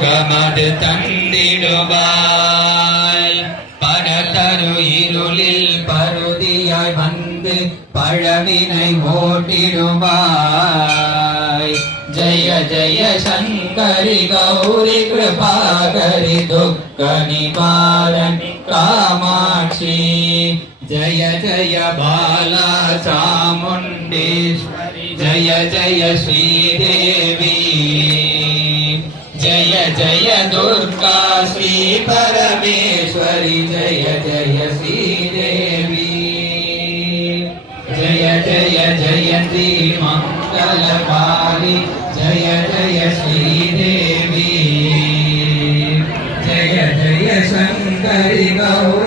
சுகமது தந்திடுவாய். படத்தரு இருளில் பருதியாய் வந்து பழவினை ஓட்டிடுவாய். ஜய ஜய சங்கரி கௌரி கிருபாகரி துக்க நிவாரணி காமாட்சி. जय जय बाला चामुंडेश्वरी जय जय श्रीदेवी. जय जय दुर्गा श्री परमेश्वरी जय जय श्रीदेवी. जय जय जयंती मंगलकाली जय जय श्रीदेवी. जय जय शंकरी गौ